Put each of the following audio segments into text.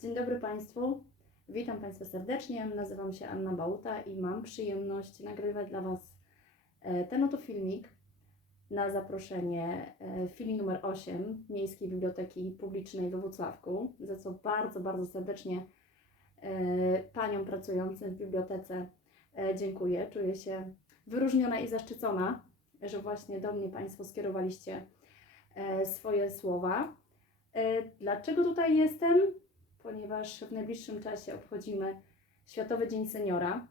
Dzień dobry Państwu. Witam Państwa serdecznie. Nazywam się Anna Bauta i mam przyjemność nagrywać dla Was e, ten oto filmik na zaproszenie e, filii numer 8 Miejskiej Biblioteki Publicznej we Włocławku, za co bardzo, bardzo serdecznie e, Paniom pracującym w bibliotece dziękuję. Czuję się wyróżniona i zaszczycona, że właśnie do mnie Państwo skierowaliście swoje słowa. Dlaczego tutaj jestem? Ponieważ w najbliższym czasie obchodzimy Światowy Dzień Seniora.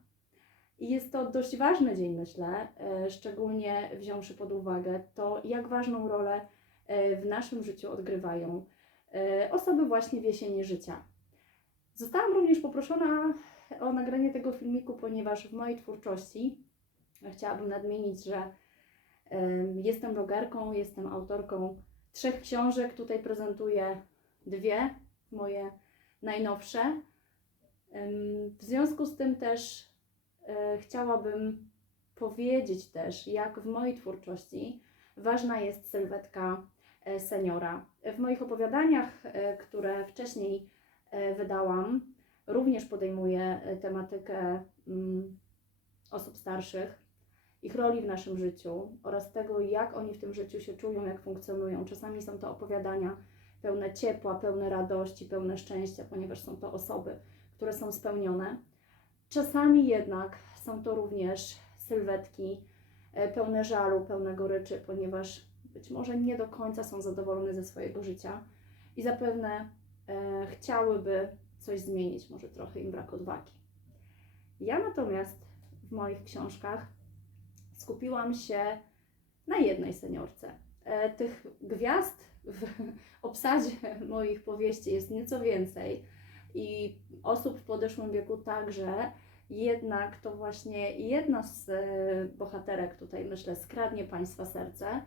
I jest to dość ważny dzień, myślę, e, szczególnie wziąwszy pod uwagę to, jak ważną rolę e, w naszym życiu odgrywają e, osoby właśnie w jesieni życia. Zostałam również poproszona o nagranie tego filmiku, ponieważ w mojej twórczości chciałabym nadmienić, że em, jestem blogerką, jestem autorką trzech książek. Tutaj prezentuję dwie, moje najnowsze. W związku z tym też e, chciałabym powiedzieć też, jak w mojej twórczości ważna jest sylwetka e, seniora. W moich opowiadaniach, e, które wcześniej wydałam, również podejmuję tematykę mm, osób starszych, ich roli w naszym życiu oraz tego, jak oni w tym życiu się czują, jak funkcjonują. Czasami są to opowiadania pełne ciepła, pełne radości, pełne szczęścia, ponieważ są to osoby, które są spełnione. Czasami jednak są to również sylwetki e, pełne żalu, pełne goryczy, ponieważ być może nie do końca są zadowolone ze swojego życia i zapewne e, chciałyby coś zmienić, może trochę im brak odwagi. Ja natomiast w moich książkach skupiłam się na jednej seniorce. E, tych gwiazd w obsadzie moich powieści jest nieco więcej i osób w podeszłym wieku także, jednak to właśnie jedna z e, bohaterek tutaj myślę skradnie Państwa serce,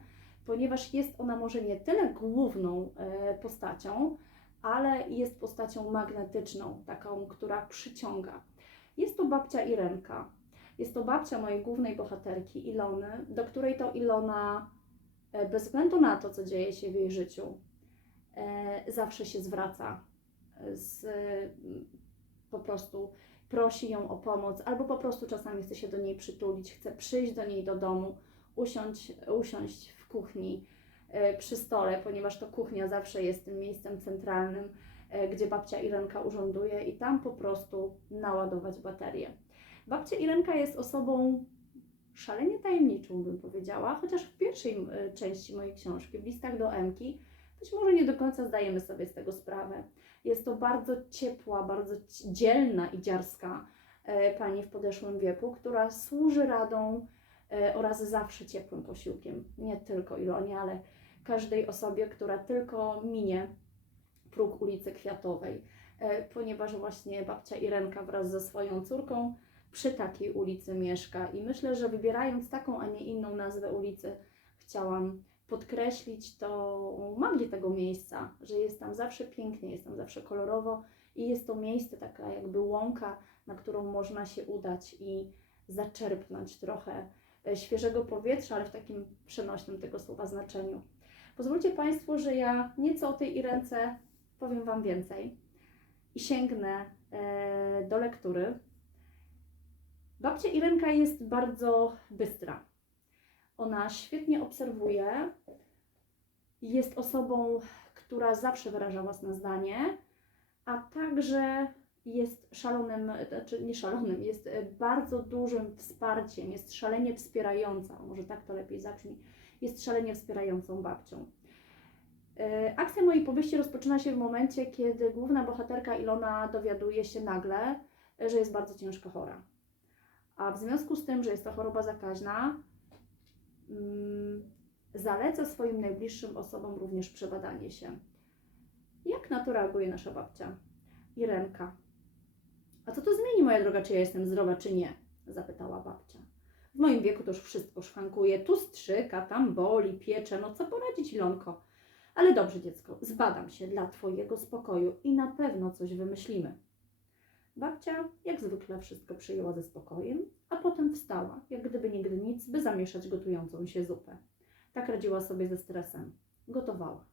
ponieważ jest ona może nie tyle główną e, postacią, ale jest postacią magnetyczną, taką, która przyciąga. Jest to babcia Irenka. Jest to babcia mojej głównej bohaterki Ilony, do której to Ilona bez względu na to, co dzieje się w jej życiu, e, zawsze się zwraca z, po prostu prosi ją o pomoc, albo po prostu czasami chce się do niej przytulić, chce przyjść do niej do domu, usiąść, usiąść w kuchni e, przy stole, ponieważ to kuchnia zawsze jest tym miejscem centralnym, e, gdzie babcia Irenka urząduje i tam po prostu naładować baterię. Babcia Irenka jest osobą szalenie tajemniczą, bym powiedziała, chociaż w pierwszej e, części mojej książki, w listach do Emki, być może nie do końca zdajemy sobie z tego sprawę. Jest to bardzo ciepła, bardzo dzielna i dziarska e, pani w podeszłym wieku, która służy radą e, oraz zawsze ciepłym posiłkiem. Nie tylko Ilonie, ale każdej osobie, która tylko minie próg ulicy Kwiatowej, ponieważ właśnie babcia Irenka wraz ze swoją córką przy takiej ulicy mieszka i myślę, że wybierając taką, a nie inną nazwę ulicy, chciałam podkreślić tą magię tego miejsca, że jest tam zawsze pięknie, jest tam zawsze kolorowo i jest to miejsce, taka jakby łąka, na którą można się udać i zaczerpnąć trochę e, świeżego powietrza, ale w takim przenośnym tego słowa znaczeniu. Pozwólcie Państwo, że ja nieco o tej Irence powiem Wam więcej i sięgnę e, do lektury. Babcia Irenka jest bardzo bystra. Ona świetnie obserwuje, jest osobą, która zawsze wyraża własne zdanie, a także jest szalonym, znaczy nie szalonym, jest bardzo dużym wsparciem, jest szalenie wspierająca, może tak to lepiej zabrzmi, jest szalenie wspierającą babcią. E, Akcja mojej powieści rozpoczyna się w momencie, kiedy główna bohaterka Ilona dowiaduje się nagle, że jest bardzo ciężko chora. A w związku z tym, że jest to choroba zakaźna, mm, zaleca swoim najbliższym osobom również przebadanie się. Jak na to reaguje nasza babcia? Irenka. A co to zmieni, moja droga, czy ja jestem zdrowa, czy nie? Zapytała babcia. W moim wieku to już wszystko szwankuje. Tu strzyka, tam boli, piecze. No co poradzić, Ilonko? Ale dobrze, dziecko, zbadam się dla Twojego spokoju i na pewno coś wymyślimy. Babcia, jak zwykle, wszystko przyjęła ze spokojem, a potem wstała, jak gdyby nigdy nic, by zamieszać gotującą się zupę. Tak radziła sobie ze stresem. Gotowała.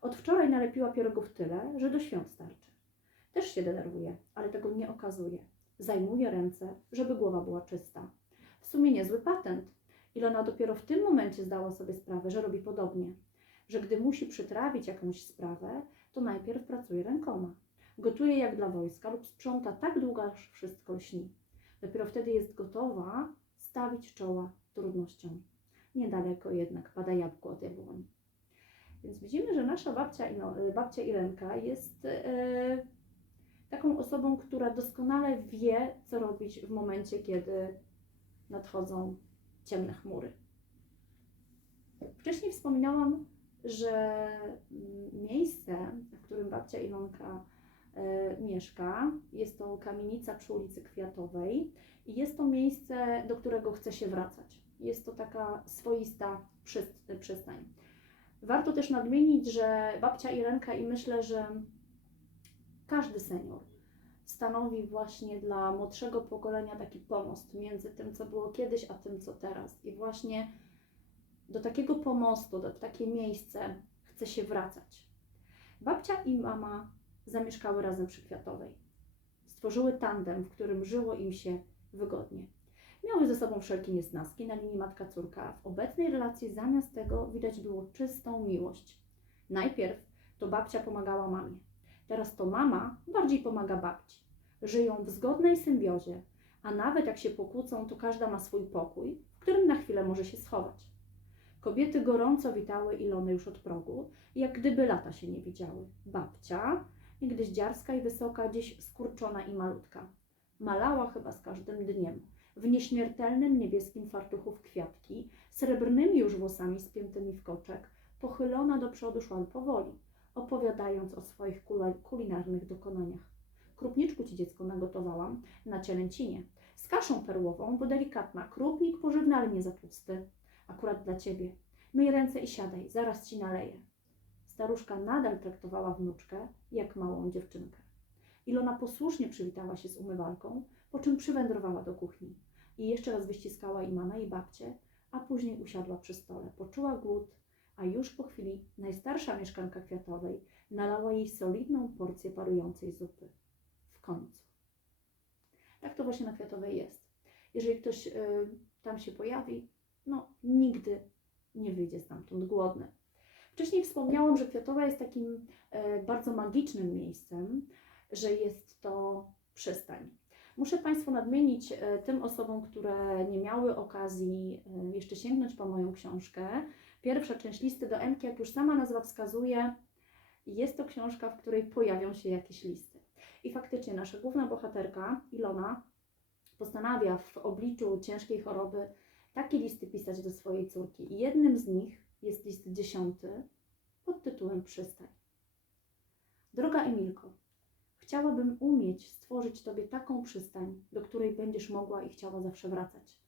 Od wczoraj nalepiła pierogów tyle, że do świąt starczy. Też się denerwuje, ale tego nie okazuje. Zajmuje ręce, żeby głowa była czysta. W sumie niezły patent. Ilona dopiero w tym momencie zdała sobie sprawę, że robi podobnie. Że gdy musi przytrawić jakąś sprawę, to najpierw pracuje rękoma. Gotuje jak dla wojska lub sprząta tak długo, aż wszystko lśni. Dopiero wtedy jest gotowa stawić czoła trudnościom. Niedaleko jednak pada jabłko od jabłoni. Więc widzimy, że nasza babcia, Ino- babcia Irenka jest e, taką osobą, która doskonale wie, co robić w momencie, kiedy nadchodzą ciemne chmury. Wcześniej wspominałam, że miejsce, w którym babcia Ilonka e, mieszka, jest to kamienica przy ulicy Kwiatowej i jest to miejsce, do którego chce się wracać. Jest to taka swoista przyst- przystań. Warto też nadmienić, że babcia Irenka i myślę, że każdy senior stanowi właśnie dla młodszego pokolenia taki pomost między tym, co było kiedyś, a tym, co teraz. I właśnie do takiego pomostu, do takie miejsce chce się wracać. Babcia i mama zamieszkały razem przy Kwiatowej. Stworzyły tandem, w którym żyło im się wygodnie. Miały ze sobą wszelkie niesnaski na linii matka-córka. W obecnej relacji zamiast tego widać było czystą miłość. Najpierw to babcia pomagała mamie. Teraz to mama bardziej pomaga babci. Żyją w zgodnej symbiozie, a nawet jak się pokłócą, to każda ma swój pokój, w którym na chwilę może się schować. Kobiety gorąco witały Ilonę już od progu, jak gdyby lata się nie widziały. Babcia, niegdyś dziarska i wysoka, dziś skurczona i malutka. Malała chyba z każdym dniem. W nieśmiertelnym niebieskim fartuchu w kwiatki, srebrnymi już włosami spiętymi w koczek, pochylona do przodu szła powoli, opowiadając o swoich kulinarnych dokonaniach. Krupniczku ci dziecko nagotowałam na cielęcinie. Z kaszą perłową, bo delikatna. Krupnik pożywny, ale nie za tłusty. Akurat dla ciebie. Myj ręce i siadaj, zaraz ci naleję. Staruszka nadal traktowała wnuczkę jak małą dziewczynkę. Ilona posłusznie przywitała się z umywalką, po czym przywędrowała do kuchni. I jeszcze raz wyściskała i mamę, i babcię, a później usiadła przy stole. Poczuła głód, a już po chwili najstarsza mieszkanka kwiatowej nalała jej solidną porcję parującej zupy. W końcu. Tak to właśnie na kwiatowej jest. Jeżeli ktoś y, tam się pojawi, no nigdy nie wyjdzie stamtąd głodny. Wcześniej wspomniałam, że Kwiatowa jest takim e, bardzo magicznym miejscem, że jest to przystań. Muszę Państwu nadmienić e, tym osobom, które nie miały okazji e, jeszcze sięgnąć po moją książkę. Pierwsza część listy do Emki, jak już sama nazwa wskazuje, jest to książka, w której pojawią się jakieś listy. I faktycznie nasza główna bohaterka, Ilona, postanawia w obliczu ciężkiej choroby takie listy pisać do swojej córki. I jednym z nich jest list dziesiąty pod tytułem Przystań. Droga Emilko, chciałabym umieć stworzyć Tobie taką przystań, do której będziesz mogła i chciała zawsze wracać.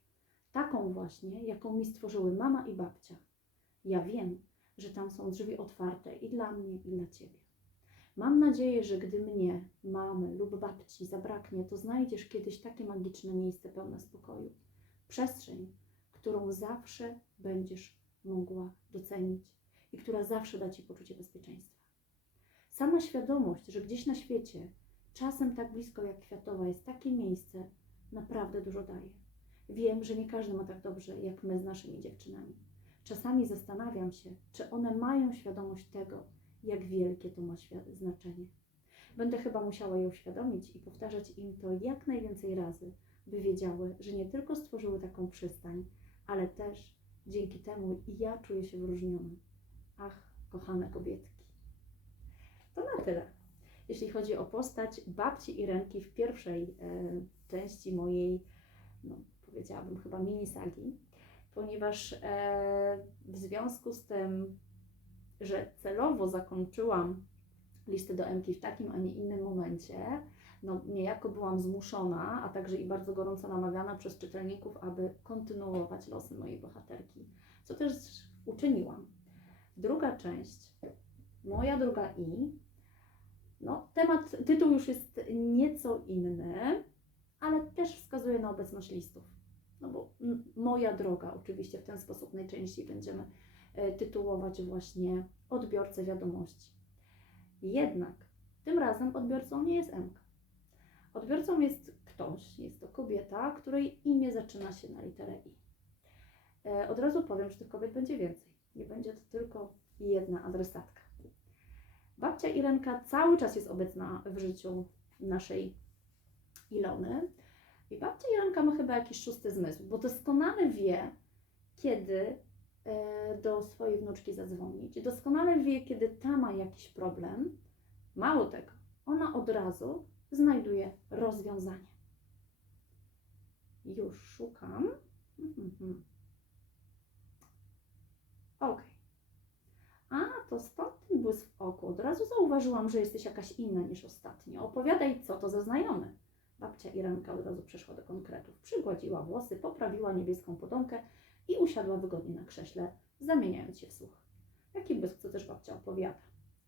Taką właśnie, jaką mi stworzyły mama i babcia. Ja wiem, że tam są drzwi otwarte i dla mnie, i dla Ciebie. Mam nadzieję, że gdy mnie, mamy lub babci zabraknie, to znajdziesz kiedyś takie magiczne miejsce pełne spokoju. Przestrzeń, którą zawsze będziesz mogła docenić i która zawsze da Ci poczucie bezpieczeństwa. Sama świadomość, że gdzieś na świecie, czasem tak blisko jak Kwiatowa, jest takie miejsce, naprawdę dużo daje. Wiem, że nie każdy ma tak dobrze jak my z naszymi dziewczynami. Czasami zastanawiam się, czy one mają świadomość tego, jak wielkie to ma znaczenie. Będę chyba musiała je uświadomić i powtarzać im to jak najwięcej razy, by wiedziały, że nie tylko stworzyły taką przystań, ale też dzięki temu i ja czuję się wyróżniona. Ach, kochane kobietki. To na tyle. Jeśli chodzi o postać babci Irenki w pierwszej e, części mojej, no, powiedziałabym chyba mini sagi, ponieważ e, w związku z tym, że celowo zakończyłam listy do Emki w takim, a nie innym momencie, no, niejako byłam zmuszona, a także i bardzo gorąco namawiana przez czytelników, aby kontynuować losy mojej bohaterki, co też uczyniłam. Druga część, moja druga I, no, temat, tytuł już jest nieco inny, ale też wskazuje na obecność listów. No bo moja droga, oczywiście w ten sposób najczęściej będziemy e, tytułować właśnie odbiorcę wiadomości. Jednak Tym razem odbiorcą nie jest Emka. Odbiorcą jest ktoś, jest to kobieta, której imię zaczyna się na literę I. E, Od razu powiem, że tych kobiet będzie więcej. Nie będzie to tylko jedna adresatka. Babcia Irenka cały czas jest obecna w życiu naszej Ilony. I babcia Irenka ma chyba jakiś szósty zmysł, bo doskonale wie, kiedy e, do swojej wnuczki zadzwonić. Doskonale wie, kiedy ta ma jakiś problem. Mało tego, ona od razu znajduje rozwiązanie. Już szukam. Mhm. Ok. A, to stąd ten błysk w oku. Od razu zauważyłam, że jesteś jakaś inna niż ostatnio. Opowiadaj, co to za znajomy. Babcia Irenka od razu przeszła do konkretów. Przygładziła włosy, poprawiła niebieską podomkę i usiadła wygodnie na krześle, zamieniając się w słuch. Jaki błysk, co też babcia opowiada.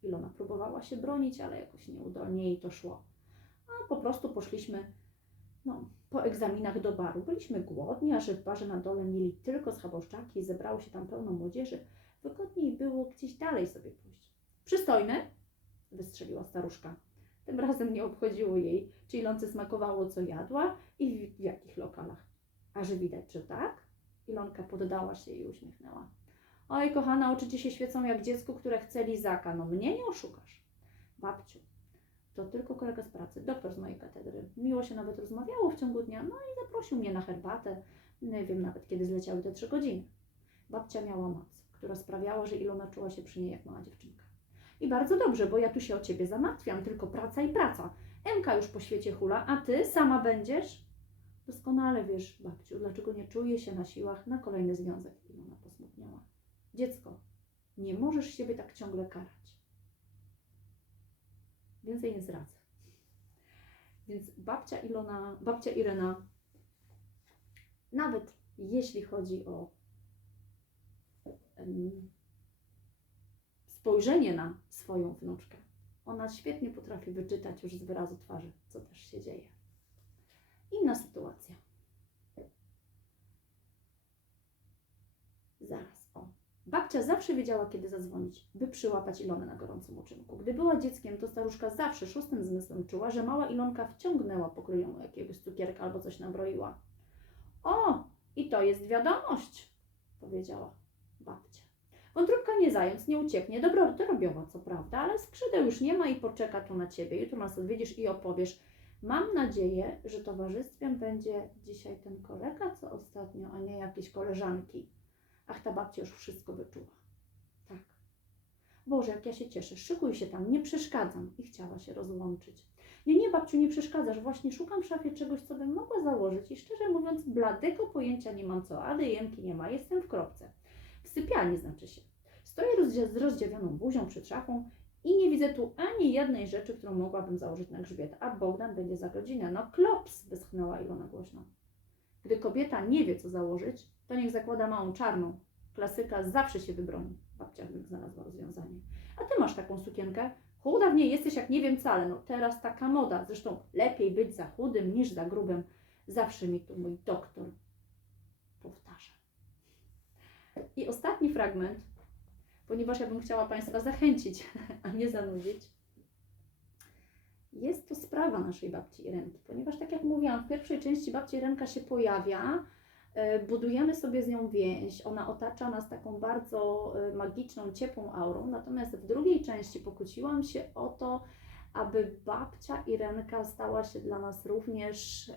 Ilona próbowała się bronić, ale jakoś nieudolnie jej to szło. A po prostu poszliśmy no, po egzaminach do baru. Byliśmy głodni, a że w barze na dole mieli tylko schaboszczaki i zebrało się tam pełno młodzieży, wygodniej było gdzieś dalej sobie pójść. Przystojny? wystrzeliła staruszka. Tym razem nie obchodziło jej, czy Ilonce smakowało, co jadła i w, w jakich lokalach. A że widać, że tak? Ilonka poddała się i uśmiechnęła. Oj, kochana, oczy ci się świecą jak dziecku, które chce lizaka. No mnie nie oszukasz. Babciu, to tylko kolega z pracy, doktor z mojej katedry. Miło się nawet rozmawiało w ciągu dnia, no i zaprosił mnie na herbatę. Nie wiem nawet, kiedy zleciały te trzy godziny. Babcia miała moc, która sprawiała, że Ilona czuła się przy niej jak mała dziewczynka. I bardzo dobrze, bo ja tu się o ciebie zamartwiam, tylko praca i praca. Emka już po świecie hula, a ty sama będziesz? Doskonale wiesz, babciu, dlaczego nie czuję się na siłach na kolejny związek. Ilona posmutniała. Dziecko, nie możesz siebie tak ciągle karać. Więcej nie zdradzę. Więc babcia Ilona, babcia Irena, nawet jeśli chodzi o em, spojrzenie na swoją wnuczkę, ona świetnie potrafi wyczytać już z wyrazu twarzy, co też się dzieje. Inna sytuacja. Zaraz. Babcia zawsze wiedziała, kiedy zadzwonić, by przyłapać Ilonę na gorącym uczynku. Gdy była dzieckiem, to staruszka zawsze szóstym zmysłem czuła, że mała Ilonka wciągnęła pokryjomu jakiegoś cukierka albo coś nabroiła. O, i to jest wiadomość, powiedziała babcia. Wątróbka nie zając, nie ucieknie, dobro, dorobiowa co prawda, ale skrzydeł już nie ma i poczeka tu na Ciebie. Jutro nas odwiedzisz i opowiesz. Mam nadzieję, że towarzystwem będzie dzisiaj ten kolega, co ostatnio, a nie jakieś koleżanki. Ach, ta babcia już wszystko wyczuła. Tak. Boże, jak ja się cieszę. Szykuj się tam, nie przeszkadzam. I chciała się rozłączyć. Nie, nie, babciu, nie przeszkadzasz. Właśnie szukam w szafie czegoś, co bym mogła założyć i szczerze mówiąc, bladego pojęcia nie mam co. Jemki nie ma. Jestem w kropce. W sypialni znaczy się. Stoję z rozdziawioną buzią przed szafą i nie widzę tu ani jednej rzeczy, którą mogłabym założyć na grzbiet. A Bogdan będzie za godzinę. No klops, wyschnęła Ilona głośno. Gdy kobieta nie wie, co założyć, to niech zakłada małą czarną. Klasyka zawsze się wybroni. Babcia znalazła rozwiązanie. A ty masz taką sukienkę? Chuda w niej jesteś jak nie wiem wcale. No teraz taka moda. Zresztą lepiej być za chudym niż za grubym. Zawsze mi tu mój doktor powtarza. I ostatni fragment, ponieważ ja bym chciała Państwa zachęcić, a nie zanudzić. Jest to sprawa naszej babci Irenki, ponieważ tak jak mówiłam, w pierwszej części babci Irenka się pojawia, budujemy sobie z nią więź, ona otacza nas taką bardzo e, magiczną, ciepłą aurą, natomiast w drugiej części pokłóciłam się o to, aby babcia Irenka stała się dla nas również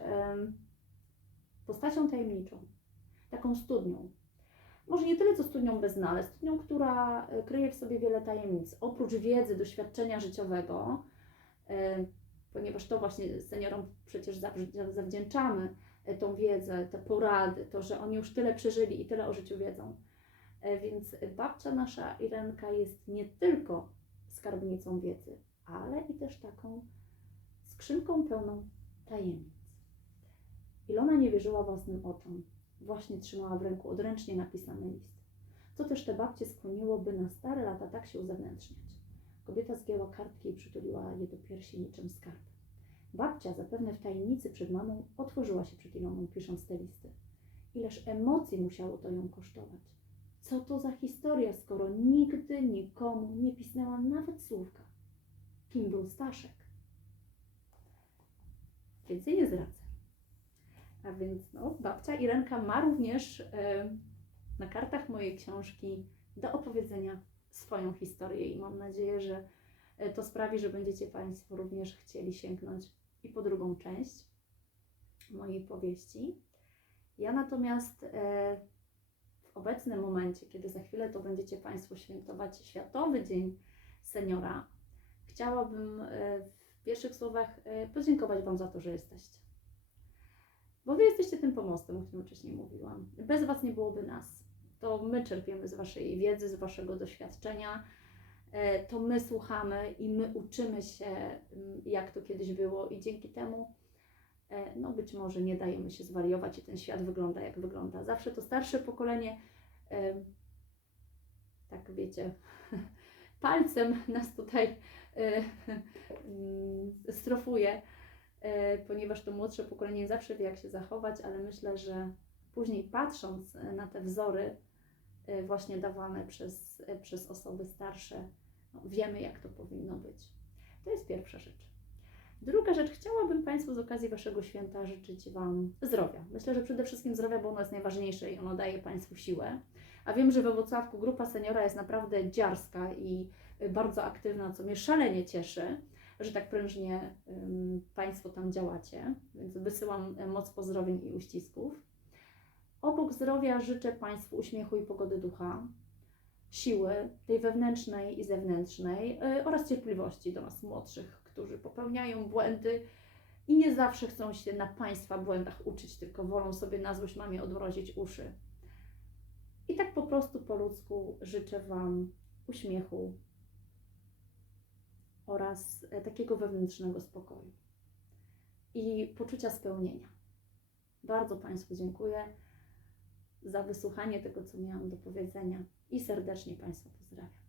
postacią tajemniczą, taką studnią. Może nie tyle co studnią bez studnią, która e, kryje w sobie wiele tajemnic. Oprócz wiedzy, doświadczenia życiowego, e, ponieważ to właśnie seniorom przecież zawdzięczamy e, tą wiedzę, te porady, to, że oni już tyle przeżyli i tyle o życiu wiedzą. E, Więc babcia nasza Irenka jest nie tylko skarbnicą wiedzy, ale i też taką skrzynką pełną tajemnic. Ilona nie wierzyła własnym oczom. Właśnie trzymała w ręku odręcznie napisany list. Co też te babcie skłoniło, by na stare lata tak się uzewnętrzniać. Kobieta zgięła kartki i przytuliła je do piersi niczym skarb. Babcia, zapewne w tajemnicy przed mamą, otworzyła się przed Iloną, pisząc te listy. Ileż emocji musiało to ją kosztować. Co to za historia, skoro nigdy nikomu nie pisnęła nawet słówka? kim był Staszek. Więcej nie zdradzę. A więc no, babcia Irenka ma również e, na kartach mojej książki do opowiedzenia swoją historię i mam nadzieję, że to sprawi, że będziecie Państwo również chcieli sięgnąć i po drugą część mojej powieści. Ja natomiast e, w obecnym momencie, kiedy za chwilę to będziecie Państwo świętować Światowy Dzień Seniora, chciałabym e, w pierwszych słowach e, podziękować Wam za to, że jesteście. Bo Wy jesteście tym pomostem, o którym wcześniej mówiłam. Bez Was nie byłoby nas. To my czerpiemy z Waszej wiedzy, z Waszego doświadczenia. E, To my słuchamy i my uczymy się, mm, jak to kiedyś było, i dzięki temu, e, no być może nie dajemy się zwariować i ten świat wygląda jak wygląda. Zawsze to starsze pokolenie, e, tak wiecie, palcem nas tutaj mm, strofuje, ponieważ to młodsze pokolenie zawsze wie, jak się zachować, ale myślę, że później patrząc na te wzory, właśnie dawane przez, e, przez osoby starsze, no, wiemy, jak to powinno być. To jest pierwsza rzecz. Druga rzecz, chciałabym Państwu z okazji Waszego święta życzyć Wam zdrowia. Myślę, że przede wszystkim zdrowia, bo ono jest najważniejsze i ono daje Państwu siłę. A wiem, że we Wrocławku grupa seniora jest naprawdę dziarska i y, bardzo aktywna, co mnie szalenie cieszy, że tak prężnie ym, Państwo tam działacie, więc wysyłam moc pozdrowień i uścisków. Obok zdrowia życzę Państwu uśmiechu i pogody ducha, siły, tej wewnętrznej i zewnętrznej y, oraz cierpliwości do nas młodszych, którzy popełniają błędy i nie zawsze chcą się na Państwa błędach uczyć, tylko wolą sobie na złość mamie odmrozić uszy. I tak po prostu po ludzku życzę Wam uśmiechu oraz e, takiego wewnętrznego spokoju i poczucia spełnienia. Bardzo Państwu dziękuję za wysłuchanie tego, co miałam do powiedzenia i serdecznie Państwa pozdrawiam.